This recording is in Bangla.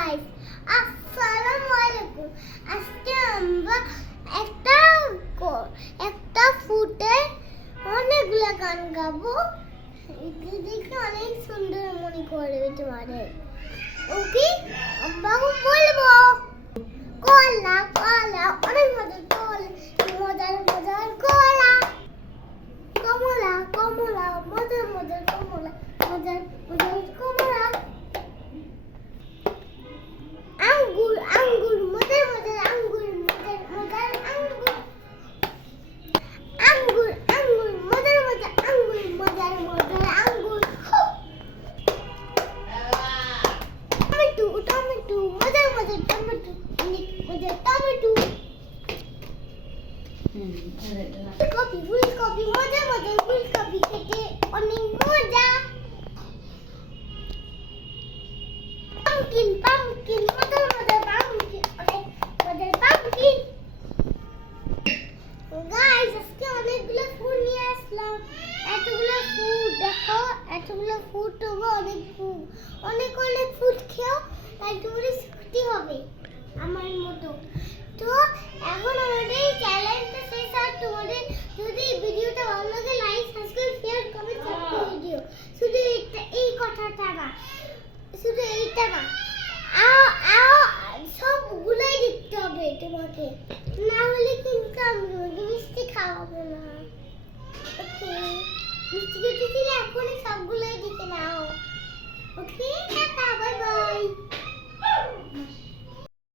গাইস, আসসালামু আলাইকুম। আজকে আমরা একটা ফুটে অনেকগুলা গান গাবো। এটা দেখে অনেক সুন্দর মনে করবে তোমাদের। ওকে, আমরা বলবো কলা কলা, অনেক মজার কলা, মজার মজার কলা, কমলা কমলা, মজার মজার কমলা, মজার মজার কমলা, আঙ্গুর আঙ্গুর, মজার মজার আঙ্গুর, মজার মজার আঙ্গুর, আঙ্গুর আঙ্গুর, মজার মজার আঙ্গুর, মজার মজার আঙ্গুর, টমেটো টমেটো, মজার মজার টমেটো, অনেক মজার টমেটো, ফুলকপি ফুলকপি, মজার মজার ফুলকপি, খেতে অনেক মজা। পামকিন পামকিন, মজার মজার পামকিন, অনেক মজার পামকিন। গাইস, আজকে অনেকগুলো ফুড নিয়ে আসলাম। এতগুলো ফুড দেখো, এতগুলো ফুড হবে, অনেক ফুড, অনেক অনেক ফুড খেও, তাই তোমাদের শক্তি হবে আমার মতো। তো এখন আমাদের চ্যানেলটা শেষ। আর তোমাদের যদি ভিডিওটা ভালো লাগে, লাইক সাবস্ক্রাইব শেয়ার কমেন্ট করে দিও। শুধু এই কথাটা না, শুধু এইটা না, সবগুলোই দেখতে হবে তোমাকে, না হলে কিন্তু আমি মিষ্টি খাওয়াবো না। ওকে, মিষ্টি খেতে দিলে এখনই সবগুলোই দেখে নাও। ওকে, টাটা, বাই বাই।